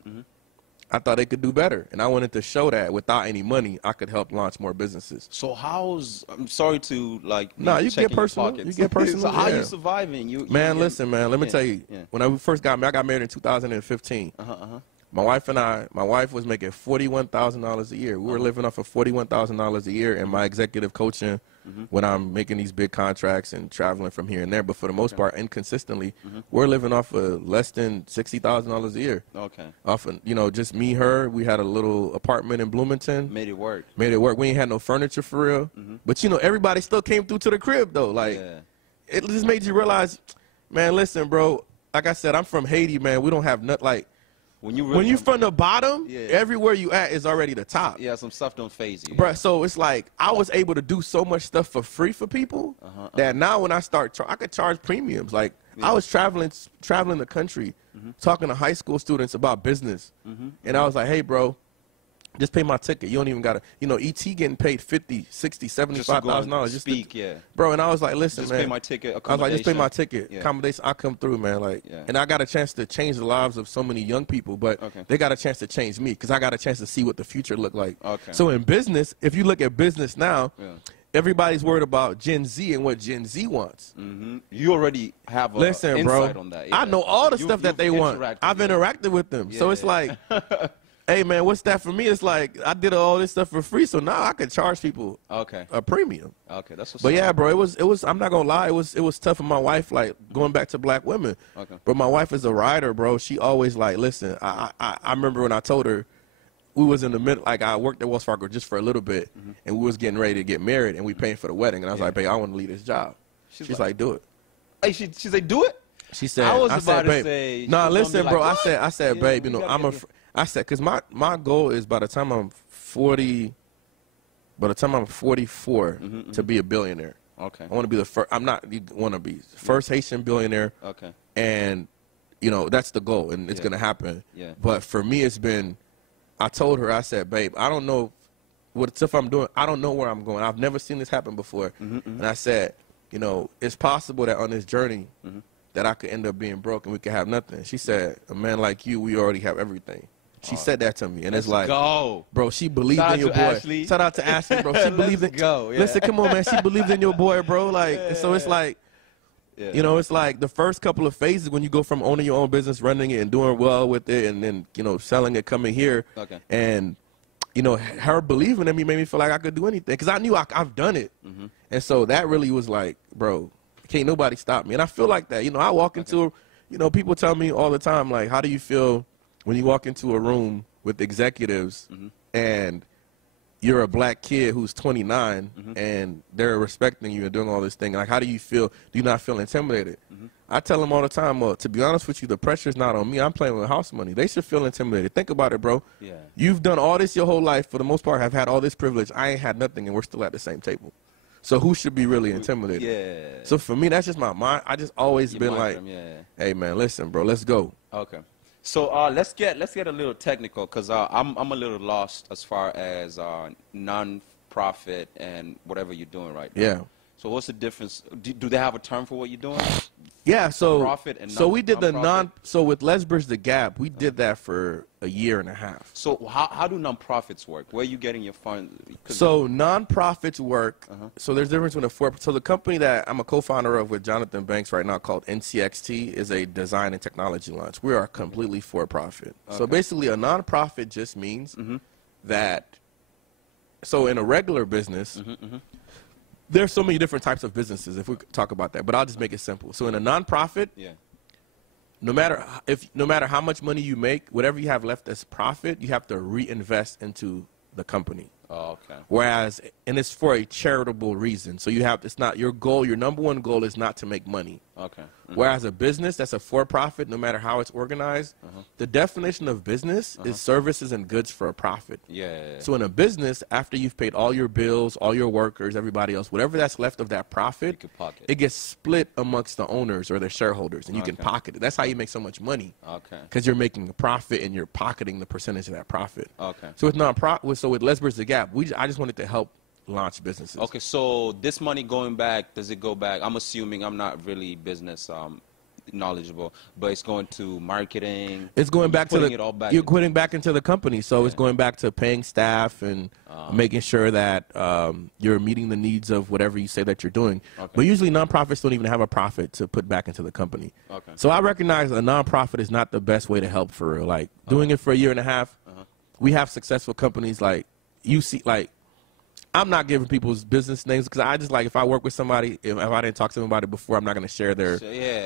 I thought they could do better. And I wanted to show that without any money, I could help launch more businesses. So I'm sorry to, like, no, you get personal. You get personal. So how are you surviving? Man, listen, man, let me tell you. When I first got married, I got married in 2015. My wife was making $41,000 a year. We were living off of $41,000 a year, and my executive coaching when I'm making these big contracts and traveling from here and there. But for the most part, inconsistently, we're living off of less than $60,000 a year. Off of, you know, just me, her. We had a little apartment in Bloomington. Made it work. We ain't had no furniture for real. But, you know, everybody still came through to the crib, though. Like, it just made you realize, man, listen, bro. Like I said, I'm from Haiti, man. We don't have nothing, like, when you from the bottom, everywhere you at is already the top. Yeah, some stuff don't phase you. Bruh, so it's like I was able to do so much stuff for free for people that now when I start, I could charge premiums. Like, I was traveling the country, talking to high school students about business. And I was like, hey, bro, just pay my ticket. You don't even got to, you know, ET getting paid $50, $60, $75,000 just to speak, bro. And I was like, listen, just man. Pay my ticket, I was like, just pay my ticket. Accommodation, I'll come through, man. Like, and I got a chance to change the lives of so many young people, but they got a chance to change me because I got a chance to see what the future looked like. So in business, if you look at business now, everybody's worried about Gen Z and what Gen Z wants. You already have a insight on that. I know all the stuff that they want. I've interacted with them. So it's like, hey, man, what's that for me? It's like I did all this stuff for free, so now I can charge people a premium. That's what's But yeah, bro, it was. I'm not gonna lie, it was tough for my wife. Like, going back to black women. But my wife is a rider, bro. She always like, listen. I remember when I told her, we was in the middle, like I worked at Wells Fargo just for a little bit, and we was getting ready to get married, and we paying for the wedding, and I was like, babe, I want to leave this job. She's like, do it. Hey, she said, do it? She said, I said, to babe, say, nah, listen, bro, like, I said, babe, you know, I said, because my goal is by the time I'm 40, by the time I'm 44, to be a billionaire. Okay. I want to be the first, I'm not, you want to be first Haitian billionaire. Okay. And, you know, that's the goal, and it's going to happen. Yeah. But for me, it's been, I told her, I said, babe, I don't know what stuff I'm doing. I don't know where I'm going. I've never seen this happen before. And I said, you know, it's possible that on this journey that I could end up being broke and we could have nothing. She said, a man like you, we already have everything. She said that to me, and it's like, bro, she believed in your boy. Ashley. Shout out to Ashley, bro. She believed in. Listen, come on, man. She believed in your boy, bro. Like, so it's like, you know, it's like the first couple of phases when you go from owning your own business, running it, and doing well with it, and then, you know, selling it, coming here, and, you know, her believing in me made me feel like I could do anything, because I knew I've done it, and so that really was like, bro, can't nobody stop me, and I feel like that. You know, I walk into, you know, people tell me all the time, like, how do you feel when you walk into a room with executives and you're a black kid who's 29 and they're respecting you and doing all this thing? Like, how do you feel? Do you not feel intimidated? I tell them all the time, well, to be honest with you, the pressure's not on me. I'm playing with house money. They should feel intimidated. Think about it, bro. You've done all this your whole life. For the most part, have had all this privilege. I ain't had nothing, and we're still at the same table. So who should be really intimidated? So for me, that's just my mind. I just always been like, hey, man, listen, bro, let's go. Okay. So let's get a little technical, because I'm a little lost as far as non-profit and whatever you're doing right now. Yeah. So what's the difference? Do they have a term for what you're doing? Yeah. So profit and we did the So with Lesbridge the Gap, we did that for a year and a half. So how do nonprofits work? Where are you getting your funds? So nonprofits work. So there's a difference between so the company that I'm a co-founder of with Jonathan Banks right now, called NCXT, is a design and technology launch. We are completely for-profit. So basically, a nonprofit just means that. So in a regular business. There's so many different types of businesses, if we could talk about that, but I'll just make it simple. So in a nonprofit, no matter how much money you make, whatever you have left as profit, you have to reinvest into the company. Oh, okay. Whereas, and it's for a charitable reason. So you have, it's not your goal, your number one goal is not to make money. Okay. Whereas a business that's a for-profit, no matter how it's organized, the definition of business is services and goods for a profit. So in a business, after you've paid all your bills, all your workers, everybody else, whatever that's left of that profit, it gets split amongst the owners or the shareholders, and you can pocket it. That's how you make so much money. Because you're making a profit and you're pocketing the percentage of that profit. So with with Lesbridge the Gap, I just wanted to help launch businesses. Okay, so this money going back, does it go back? I'm assuming, I'm not really business knowledgeable, but it's going to marketing. It's going back to you're putting back into the company. So it's going back to paying staff and making sure that you're meeting the needs of whatever you say that you're doing. But usually nonprofits don't even have a profit to put back into the company. So I recognize a nonprofit is not the best way to help for real. Like doing it for a year and a half, we have successful companies like you see, like, I'm not giving people's business names because I just, like, if I work with somebody, if I didn't talk to them about it before, I'm not going to share their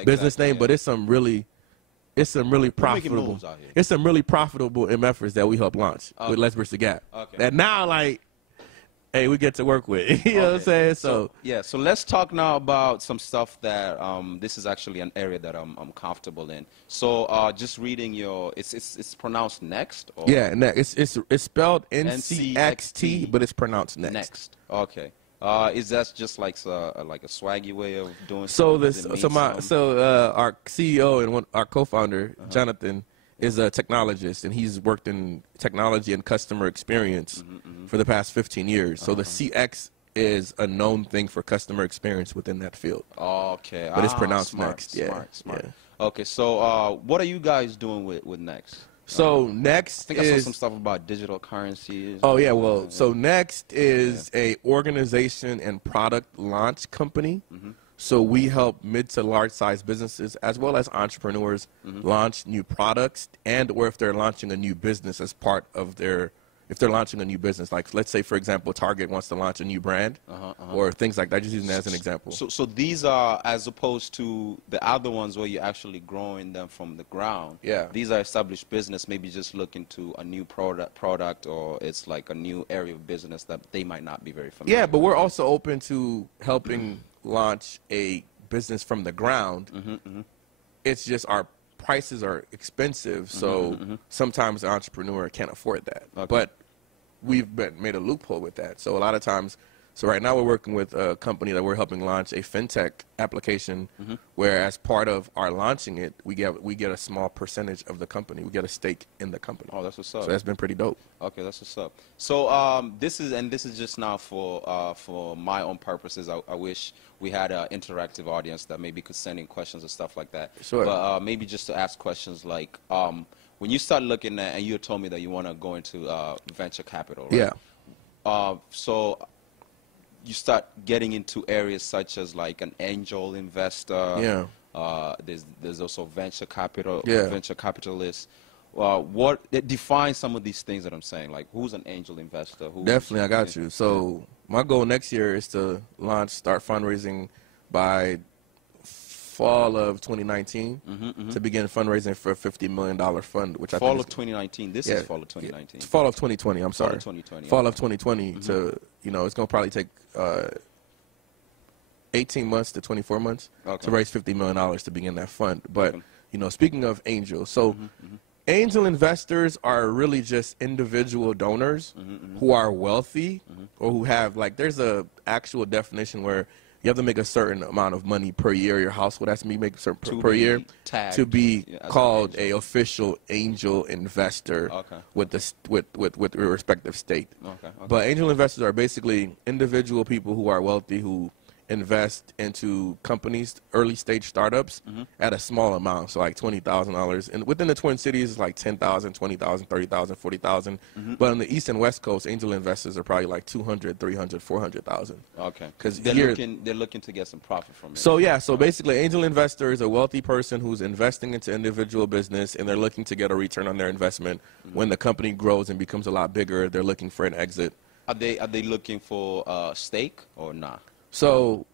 business name. But it's some really profitable. It's some really profitable MFers that we help launch with Lesbridge the Gap. That now, like, hey, we get to work with. You know what I'm saying? So let's talk now about some stuff that this is actually an area that I'm comfortable in. So just reading your, it's pronounced Next? Or? Yeah, Next. It's spelled NCXT, but it's pronounced Next. Next. Okay. Is that just like a swaggy way of doing? So our CEO and our co-founder Jonathan is a technologist, and he's worked in technology and customer experience for the past 15 years. So the CX is a known thing for customer experience within that field. Okay. But it's pronounced Next. Smart. Yeah. Okay, so what are you guys doing with Next? So Next I think I saw some stuff about digital currencies. Oh, yeah, well, so Next is a organization and product launch company. So we help mid to large size businesses as well as entrepreneurs launch new products, and or if they're launching a new business as part of their if they're launching a new business. Like, let's say, for example, Target wants to launch a new brand or things like that, just using that as an example. So these are, as opposed to the other ones where you're actually growing them from the ground. Yeah. These are established business, maybe just looking to a new product, or it's like a new area of business that they might not be very familiar with. Yeah, but we're also open to helping launch a business from the ground. It's just our prices are expensive, so sometimes the entrepreneur can't afford that. Okay. But we've made a loophole with that. So a lot of times, so right now we're working with a company that we're helping launch a fintech application, where as part of our launching it, we get a small percentage of the company. We get a stake in the company. Oh, that's what's up. So that's been pretty dope. Okay, that's what's up. So this is just now for my own purposes. I wish we had an interactive audience that maybe could send in questions and stuff like that. Sure. But maybe just to ask questions like, when you start looking at, and you told me that you want to go into venture capital, right? Yeah. So you start getting into areas such as like an angel investor. Yeah. There's also venture capital, Yeah. venture capitalists. What it defines some of these things that I'm saying, like who's an angel investor? Definitely, I got you. So my goal next year is to start fundraising by fall of 2019 to begin fundraising for a $50 million fund, which I think fall of 2019. This is fall of 2019. It's fall of 2020. I'm sorry. Fall of 2020. Fall of 2020 to, you know, it's going to probably take 18 months to 24 months to raise $50 million to begin that fund. But, you know, speaking of angels, so angel investors are really just individual donors who are wealthy or who have, like, there's a actual definition where you have to make a certain amount of money per year. Your household has to make a certain per year to be called a official angel investor with the respective state. But angel investors are basically individual people who are wealthy who invest into companies, early stage startups at a small amount, so like $20,000. And within the Twin Cities, it's like $10,000, $20,000, $30,000, $40,000. But on the East and West Coast, angel investors are probably like $200,000, $300,000, $400,000. Okay. Because they're looking to get some profit from it. So yeah, so basically, angel investor is a wealthy person who's investing into individual business, and they're looking to get a return on their investment. When the company grows and becomes a lot bigger, they're looking for an exit. Are they looking for stake or not? So,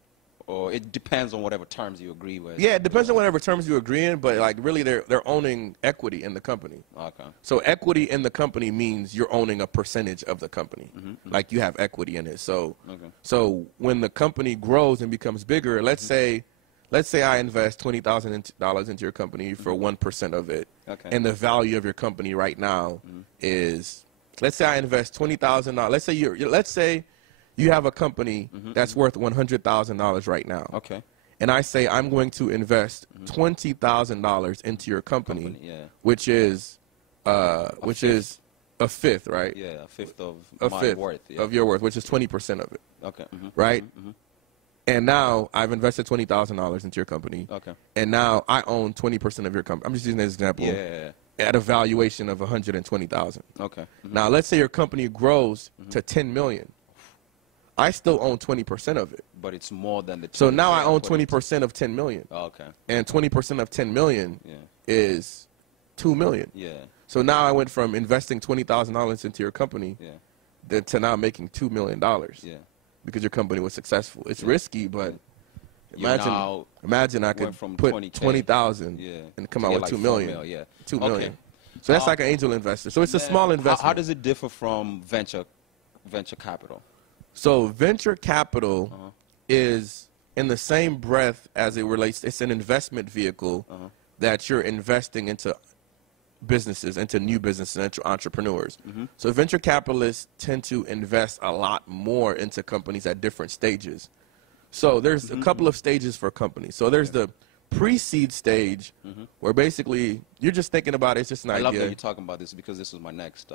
or it depends on whatever terms you agree with. Yeah, it depends on whatever terms you agree in, but like really they're owning equity in the company. Okay. So equity in the company means you're owning a percentage of the company. Like you have equity in it. So so when the company grows and becomes bigger, let's say I invest $20,000 into your company for 1% of it. Okay. And the value of your company right now is, let's say I invest $20,000. Let's say you have a company that's worth $100,000 right now. Okay. And I say I'm going to invest $20,000 into your company, which is a fifth, right? Yeah, a fifth of my worth. Yeah. Of your worth, which is 20% of it. Okay. Right? And now I've invested $20,000 into your company. Okay. And now I own 20% of your company. I'm just using this example. Yeah. At a valuation of $120,000. Okay. Now let's say your company grows to $10 million. I still own 20% of it. But it's more than the 20. So now I own 20% of 10 million. Oh, okay. And 20% of 10 million is 2 million. Yeah. So now I went from investing $20,000 into your company to now making $2 million. Yeah. Because your company was successful. It's risky, but imagine I could put 20,000 and come out with like 2 million. Yeah. 2 million. So that's like an angel investor. So it's a small investment. How does it differ from venture capital? So venture capital is in the same breath as it relates. It's an investment vehicle that you're investing into businesses, into new businesses, into entrepreneurs. So venture capitalists tend to invest a lot more into companies at different stages. So there's a couple of stages for companies. So there's the pre-seed stage where basically you're just thinking about it. It's just an idea. I love that you're talking about this because this was my next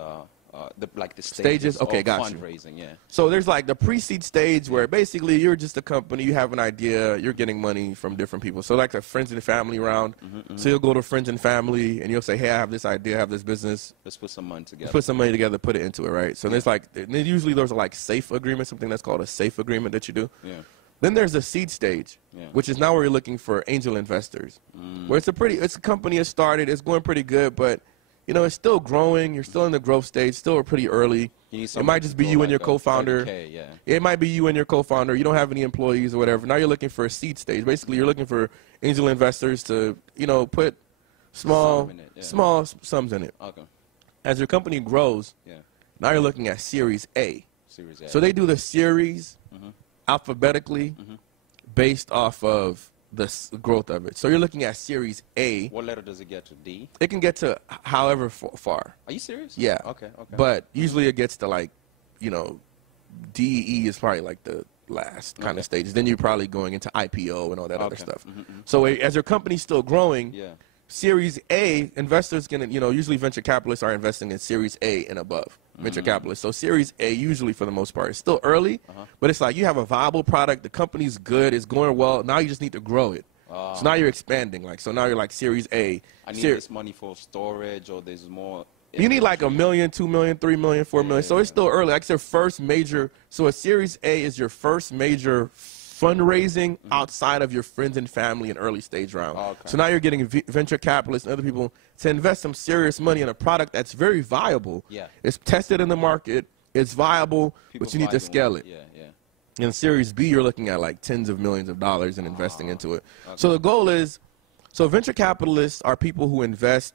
the stages okay, of got fundraising. Yeah. So there's like the pre-seed stage where basically you're just a company, you have an idea, you're getting money from different people. So like the friends and family round. So you'll go to friends and family and you'll say, hey, I have this idea, I have this business. Let's put some money together. Let's put some money together, put it into it, right? So there's like, usually those are like safe agreements, something that's called a safe agreement that you do. Yeah. Then there's the seed stage, which is now where you're looking for angel investors, where it's a company has started, it's going pretty good, but you know, it's still growing. You're still in the growth stage, still pretty early. It might just be you and your co-founder. Yeah. It might be you and your co-founder. You don't have any employees or whatever. Now you're looking for a seed stage. Basically, you're looking for angel investors to, you know, put small sums in it. Okay. As your company grows, now you're looking at Series A. Series A. So they do the series alphabetically based off of the growth of it. So you're looking at Series A. What letter does it get to? D? It can get to however far. Are you serious? Yeah. Okay. But usually it gets to, like, you know, D, E is probably like the last kind of stages. Then you're probably going into IPO and all that other stuff. So as your company's still growing, Series A, investors can, you know, usually venture capitalists are investing in Series A and above, venture capitalists. So Series A, usually for the most part, is still early, but it's like you have a viable product, the company's good, it's going well, now you just need to grow it. So now you're expanding, like, so now you're like Series A. I need this money for storage, or there's more. You need like $1 million, $2 million, $3 million, $4 million. So it's still early. Like, it's your first major. So a Series A is your first major fundraising outside of your friends and family in early stage round. So now you're getting venture capitalists and other people to invest some serious money in a product that's very viable. It's tested in the market. It's viable, but you need to scale it. In Series B, you're looking at like tens of millions of dollars and investing into it. So the goal is, so venture capitalists are people who invest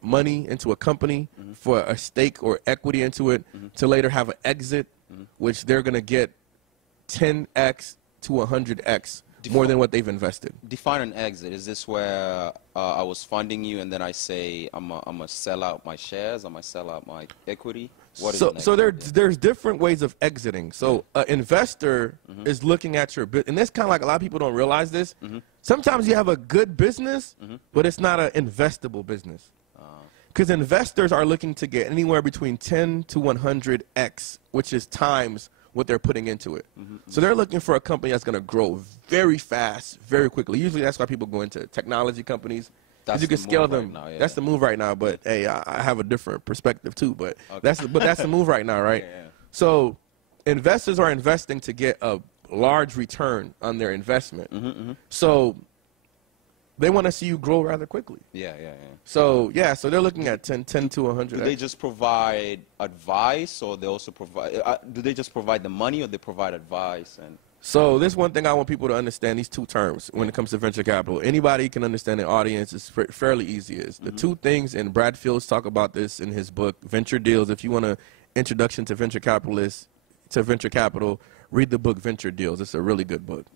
money into a company for a stake or equity into it to later have an exit, which they're going to get 10x to 100x more than what they've invested. Define an exit. Is this where I was funding you and then I say I'm going to sell out my shares, I'm going to sell out my equity? What is so there's different ways of exiting. So an investor is looking at your business, and this kind of like a lot of people don't realize this. Sometimes you have a good business, but it's not an investable business. Because investors are looking to get anywhere between 10 to 100x, which is times what they're putting into it. So they're looking for a company that's going to grow very fast, very quickly. Usually that's why people go into technology companies. Because you can scale them. Right now, that's the move right now. But hey, I have a different perspective too. But that's the move right now, right? So investors are investing to get a large return on their investment. So they want to see you grow rather quickly. So so they're looking at 10 to 100. Do they just provide advice, or they also provide? Do they just provide the money, or they provide advice? And so this one thing I want people to understand, these two terms when it comes to venture capital. Anybody can understand, the audience is fairly easy. Is the two things, and Brad Fields talk about this in his book Venture Deals. If you want an introduction to venture capitalists, to venture capital, read the book Venture Deals. It's a really good book.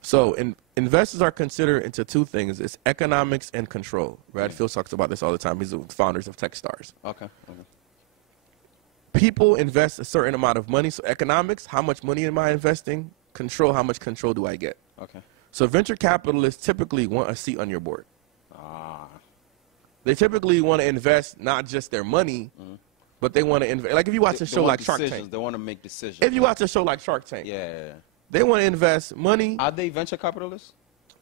So investors are considered into two things. It's economics and control. Brad Fields talks about this all the time. He's the founders of Techstars. People invest a certain amount of money. So economics, how much money am I investing? Control, how much control do I get? So venture capitalists typically want a seat on your board. They typically want to invest not just their money, but they want to invest. Like if you watch a show like Shark Tank. They want to make decisions. If you watch a show like Shark Tank. They want to invest money. Are they venture capitalists?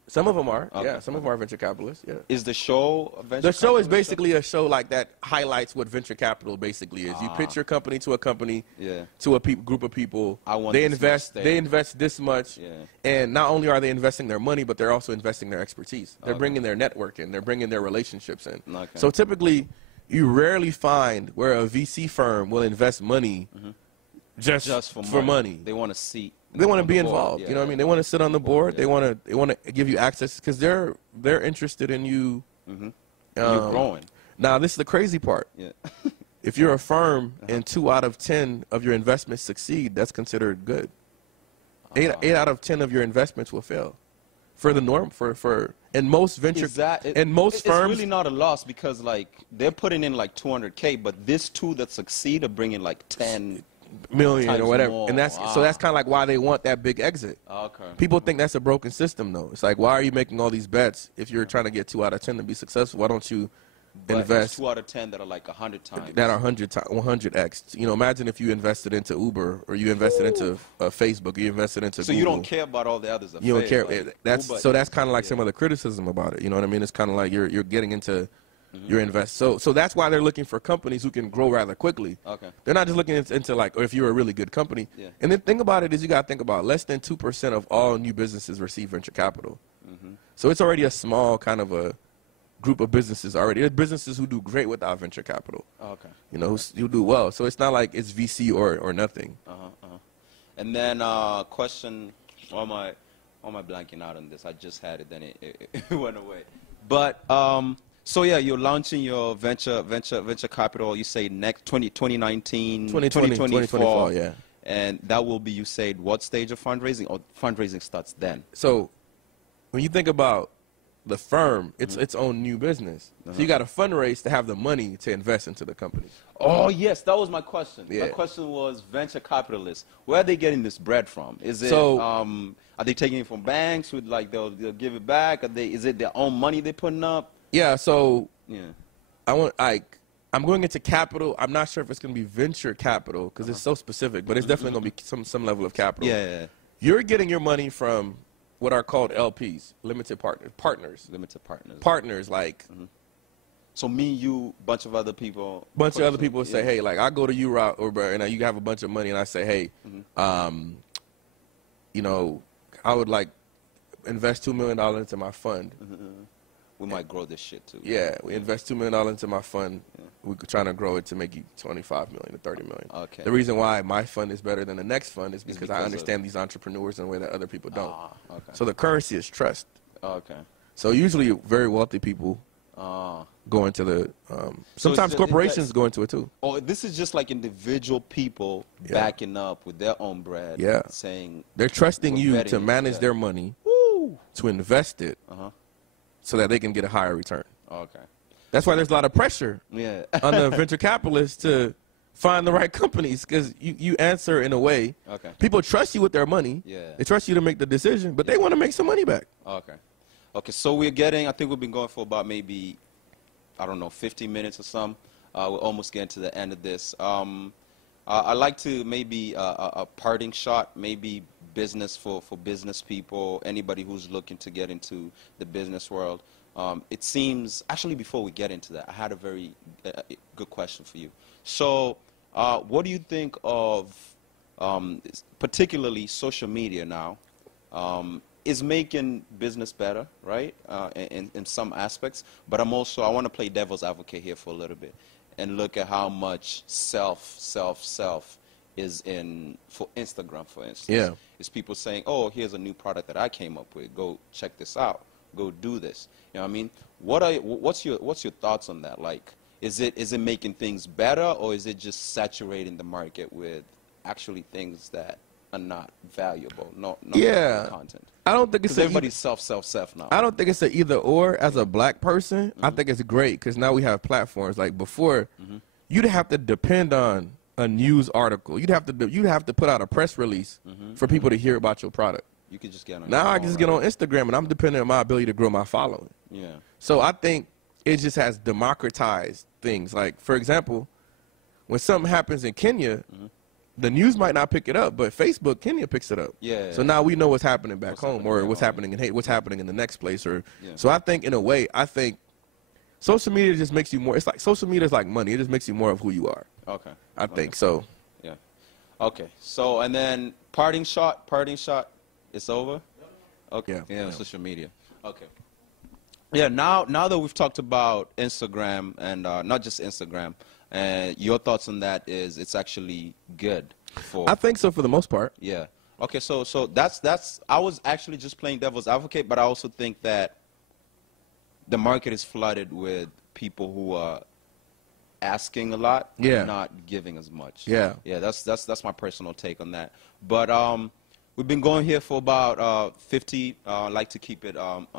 Some of them are. Some of them are venture capitalists. Is the show a venture The show is basically a show like that highlights what venture capital basically is. You pitch your company to a company, to a group of people. They invest this much, and not only are they investing their money, but they're also investing their expertise. They're bringing their network in. They're bringing their relationships in. So typically, you rarely find where a VC firm will invest money just for money. They want a seat. They want to be involved. You know what I mean? They want to sit on the board. They want to give you access because they're interested in you. You growing. Now this is the crazy part. If you're a firm and 2 out of 10 of your investments succeed, that's considered good. 8 out of 10 of your investments will fail. For the norm, and most venture, and most firms, it's really not a loss because like they're putting in like 200K, but this 2 that succeed are bringing like 10 million or whatever, more. And that's so that's kind of like why they want that big exit. People think that's a broken system though. It's like, why are you making all these bets if you're trying to get 2 out of 10 to be successful? Why don't you invest 2 out of 10 that are like 100 times? That are 100x. You know, imagine if you invested into Uber or you invested into Facebook, or you invested into So Google. You don't care about all the others. You don't care. Like that's kind of like some of the criticism about it. You know what I mean? It's kind of like you're getting into your invest. So that's why they're looking for companies who can grow rather quickly. They're not just looking into like, or if you're a really good company. And the thing about it is you got to think about less than 2% of all new businesses receive venture capital. So it's already a small kind of a group of businesses already. There's businesses who do great without venture capital. Oh, okay. You know, who do well. So it's not like it's VC or nothing. And then question, why am I blanking out on this? I just had it, then it went away. But so yeah, you're launching your venture capital. You say next 2019, 2024, yeah. And that will be, you said, what stage of fundraising, or fundraising starts then? So when you think about the firm, it's its own new business. So you got to fundraise to have the money to invest into the company. Oh, yes, that was my question. Yeah. My question was venture capitalists. Where are they getting this bread from? Is it, are they taking it from banks with, like, they'll give it back? Is it their own money they're putting up? Yeah, so yeah. I'm going into capital. I'm not sure if it's going to be venture capital because it's so specific, but it's definitely going to be some level of capital. Yeah. You're getting your money from what are called LPs, limited partners. Limited partners. Partners, like. So me, you, bunch of other people. Bunch of other people say, hey, like, I go to you, and you have a bunch of money, and I say, hey, you know, I would like invest $2 million into my fund. We might grow this shit too. Yeah, we invest $2 million into my fund. We're trying to grow it to make you 25 million to 30 million. Okay. The reason why my fund is better than the next fund is because I understand these entrepreneurs in a way that other people don't. Okay. So the currency is trust. Okay. So usually very wealthy people go into the, sometimes corporations go into it too. Oh, this is just like individual people backing up with their own bread. Yeah. Saying they're trusting you to manage their money, to invest it, so that they can get a higher return. Okay. That's why there's a lot of pressure on the venture capitalists to find the right companies, because you answer in a way. Okay. People trust you with their money. Yeah. They trust you to make the decision, but they want to make some money back. Okay. Okay, so we're getting, I think we've been going for about maybe, I don't know, 15 minutes or something. We're almost getting to the end of this. I'd like to maybe a parting shot, maybe business for business people, anybody who's looking to get into the business world. It seems, actually before we get into that, I had a very good question for you. So what do you think of particularly social media now is making business better, right, in some aspects, but I want to play devil's advocate here for a little bit and look at how much self is in, for Instagram, for instance. Yeah. It's people saying, oh, here's a new product that I came up with. Go check this out. Go do this. You know what I mean? What's your thoughts on that? Like, is it making things better, or is it just saturating the market with actually things that are not valuable, not content? I don't think it's everybody's self now. I don't think it's an either or. As a black person, I think it's great because now we have platforms. Like before, you'd have to depend on a news article. You'd have to put out a press release for people to hear about your product. You could just get on. Now I can just get on Instagram, and I'm dependent on my ability to grow my following. Yeah. So I think it just has democratized things. Like, for example, when something happens in Kenya, the news might not pick it up, but Facebook, Kenya picks it up. Yeah. So now we know what's happening back home, or what's happening in what's happening in the next place. Or so I think, in a way, social media just makes you more. It's like social media is like money. It just makes you more of who you are. Okay. I think so. Yeah. Okay. So and then parting shot. It's over. Okay. Yeah. Social media. Okay. Yeah. Now that we've talked about Instagram and not just Instagram, and your thoughts on that is it's actually good for. I think so for the most part. Yeah. Okay. So that's. I was actually just playing devil's advocate, but I also think that the market is flooded with people who are asking a lot, and not giving as much. Yeah. Yeah. That's my personal take on that. But we've been going here for about 50. I like to keep it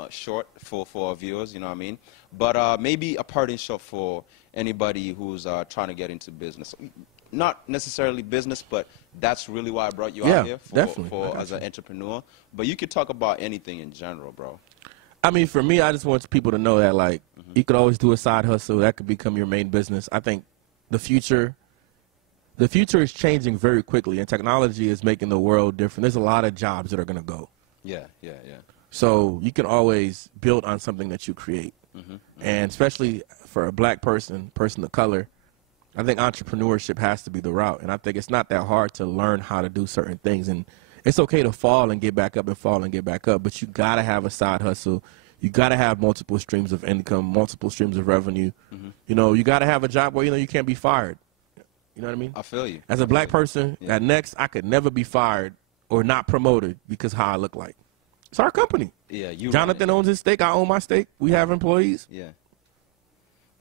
short for our viewers, you know what I mean? But maybe a parting shot for anybody who's trying to get into business. Not necessarily business, but that's really why I brought you out here as an entrepreneur. But you could talk about anything in general, bro. I mean, for me, I just want people to know that, like, you could always do a side hustle. That could become your main business. I think the future is changing very quickly, and technology is making the world different. There's a lot of jobs that are going to go. Yeah. So you can always build on something that you create. And especially for a black person of color, I think entrepreneurship has to be the route. And I think it's not that hard to learn how to do certain things. And it's okay to fall and get back up and fall and get back up, but you got to have a side hustle. you got to have multiple streams of income, multiple streams of revenue. You know, you got to have a job where, you know, you can't be fired. You know what I mean? I feel you. As a black person, at Next, I could never be fired or not promoted because how I look like. It's our company. Yeah, Jonathan owns his stake. I own my stake. We have employees. Yeah.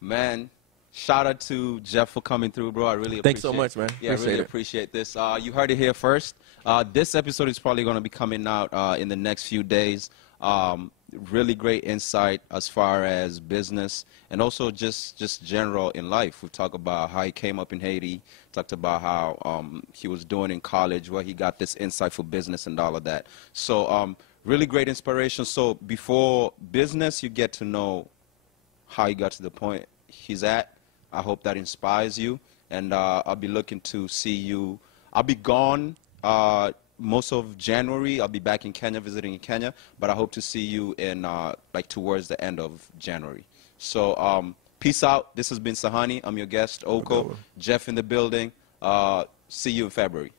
Man, shout out to Jeff for coming through, bro. I really appreciate it. Thanks so much, man. Yeah, I really appreciate this. You heard it here first. This episode is probably going to be coming out in the next few days. Really great insight as far as business and also just general in life. We talked about how he came up in Haiti, talked about how he was doing in college, where he got this insight for business and all of that. So really great inspiration. So before business, you get to know how he got to the point he's at. I hope that inspires you, and I'll be looking to see you. I'll be gone most of January. I'll be back in Kenya, visiting in Kenya, but I hope to see you in like towards the end of January. So peace out. This has been Sahani. I'm your guest, Oko. Jeff in the building. See you in February.